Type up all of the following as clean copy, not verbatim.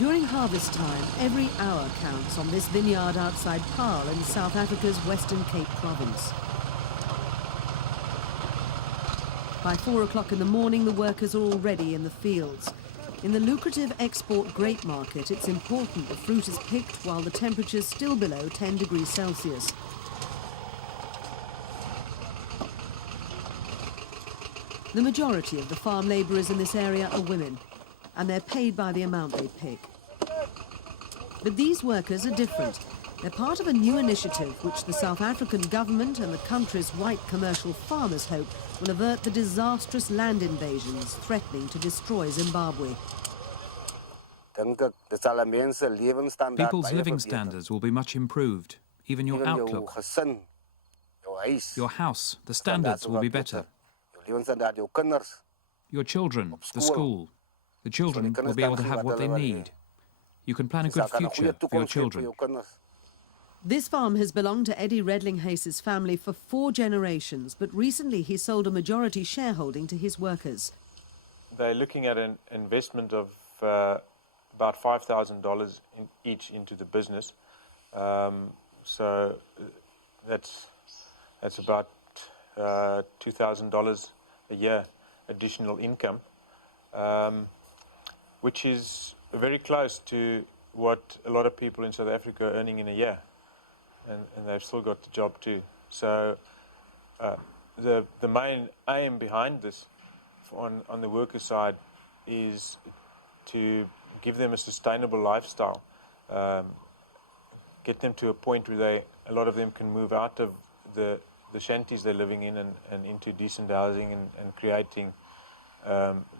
During harvest time, every hour counts on this vineyard outside Paarl in South Africa's Western Cape province. By 4 o'clock in the morning, the workers are already in the fields. In the lucrative export grape market, it's important the fruit is picked while the temperature's still below 10 degrees Celsius. The majority of the farm labourers in this area are women, and they're paid by the amount they pick. But these workers are different. They're part of a new initiative which the South African government and the country's white commercial farmers hope will avert the disastrous land invasions threatening to destroy Zimbabwe. People's living standards will be much improved, even your outlook. Your house, the standards will be better. Your children, the school. The children will be able to have what they need. You can plan a good future for your children. This farm has belonged to Eddie Redelinghuys' family for 4 generations, but recently he sold a majority shareholding to his workers. They're looking at an investment of about $5,000 each into the business. So that's about $2,000 a year additional income, which is very close to what a lot of people in South Africa are earning in a year. And they've still got the job too. So the main aim behind this on the worker side is to give them a sustainable lifestyle, get them to a point where a lot of them can move out of the shanties they're living in and into decent housing and creating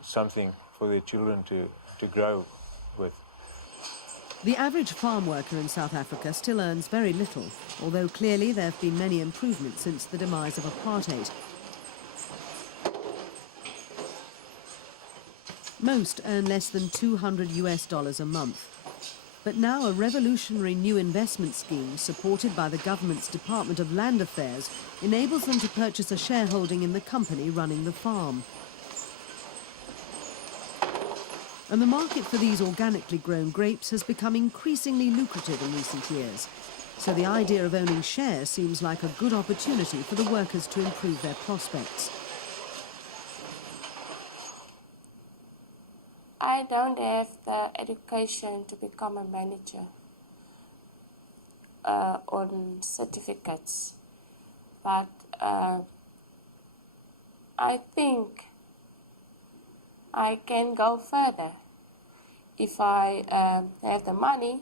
something for their children to grow with. The average farm worker in South Africa still earns very little, although clearly there have been many improvements since the demise of apartheid. Most earn less than $200 a month. But now a revolutionary new investment scheme supported by the government's Department of Land Affairs enables them to purchase a shareholding in the company running the farm. And the market for these organically grown grapes has become increasingly lucrative in recent years. So the idea of owning shares seems like a good opportunity for the workers to improve their prospects. I don't have the education to become a manager on certificates, but I think I can go further. If I have the money,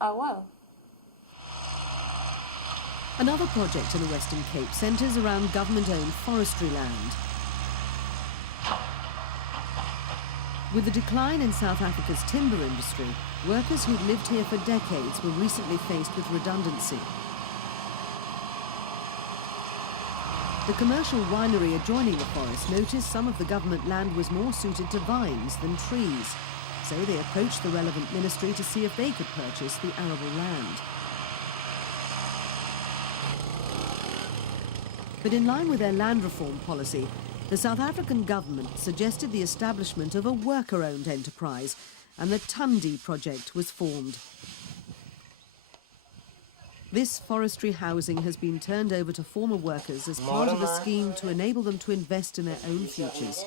I will. Another project in the Western Cape centres around government-owned forestry land. With the decline in South Africa's timber industry, workers who'd lived here for decades were recently faced with redundancy. The commercial winery adjoining the forest noticed some of the government land was more suited to vines than trees. So they approached the relevant ministry to see if they could purchase the arable land. But in line with their land reform policy, the South African government suggested the establishment of a worker-owned enterprise, and the Thandi Project was formed. This forestry housing has been turned over to former workers as part of a scheme to enable them to invest in their own futures.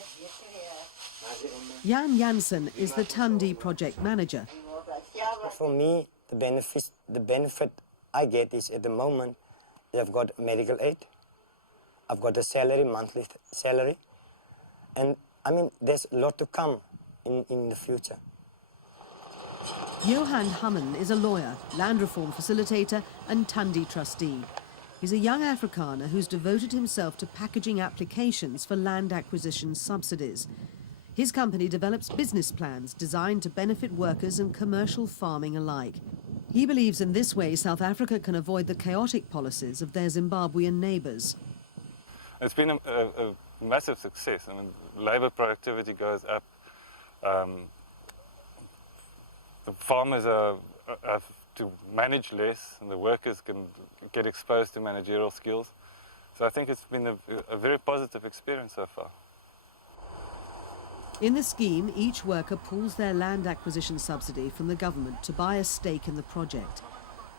Jan Jansen is the Thandi Project manager. For me, the benefit I get is at the moment I've got medical aid, I've got a salary, monthly salary, and I mean there's a lot to come in the future. Johan Haman is a lawyer, land reform facilitator and Thandi trustee. He's a young Afrikaner who's devoted himself to packaging applications for land acquisition subsidies. His company develops business plans designed to benefit workers and commercial farming alike. He believes in this way South Africa can avoid the chaotic policies of their Zimbabwean neighbours. It's been a massive success. I mean, labour productivity goes up. The farmers have to manage less, and the workers can get exposed to managerial skills. So I think it's been a very positive experience so far. In the scheme, each worker pools their land acquisition subsidy from the government to buy a stake in the project.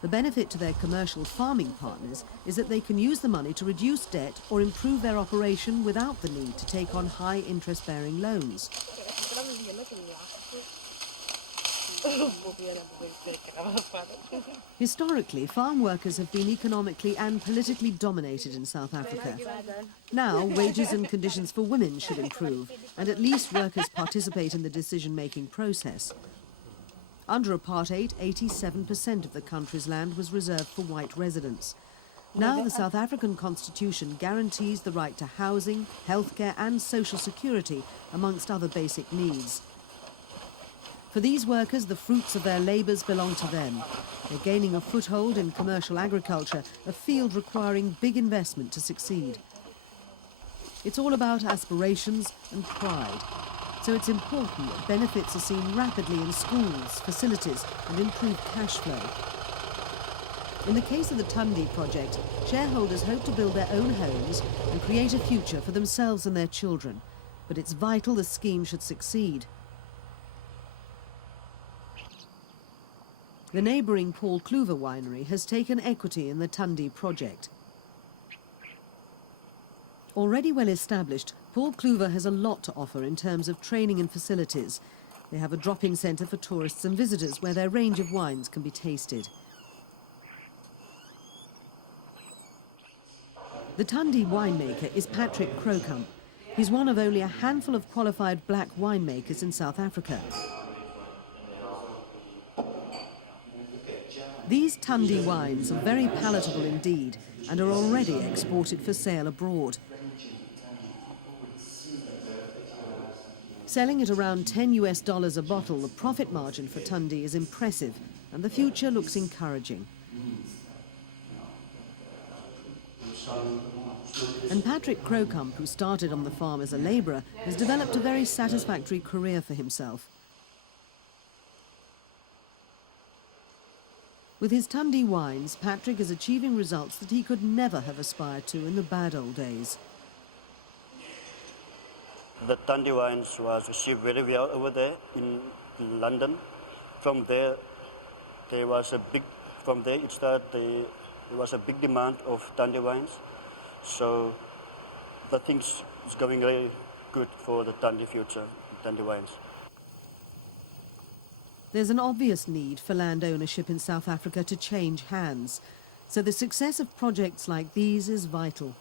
The benefit to their commercial farming partners is that they can use the money to reduce debt or improve their operation without the need to take on high interest-bearing loans. Historically, farm workers have been economically and politically dominated in South Africa. Now, wages and conditions for women should improve, and at least workers participate in the decision-making process. Under apartheid, 87% of the country's land was reserved for white residents. Now the South African constitution guarantees the right to housing, healthcare and social security, amongst other basic needs. For these workers, the fruits of their labours belong to them. They're gaining a foothold in commercial agriculture, a field requiring big investment to succeed. It's all about aspirations and pride. So it's important that benefits are seen rapidly in schools, facilities and improved cash flow. In the case of the Thandi Project, shareholders hope to build their own homes and create a future for themselves and their children. But it's vital the scheme should succeed. The neighbouring Paul Cluver winery has taken equity in the Thandi Project. Already well established, Paul Cluver has a lot to offer in terms of training and facilities. They have a drop-in centre for tourists and visitors where their range of wines can be tasted. The Thandi winemaker is Patrick Kraukamp. He's one of only a handful of qualified black winemakers in South Africa. These Thandi wines are very palatable indeed and are already exported for sale abroad. Selling at around $10 a bottle, the profit margin for Thandi is impressive and the future looks encouraging. And Patrick Kraukamp, who started on the farm as a labourer, has developed a very satisfactory career for himself. With his Thandi wines, Patrick is achieving results that he could never have aspired to in the bad old days. The Thandi wines was received very well over there in London. From there, there was a big demand of Thandi wines. So the things is going very good for the Thandi future, Thandi wines. There's an obvious need for land ownership in South Africa to change hands, so the success of projects like these is vital.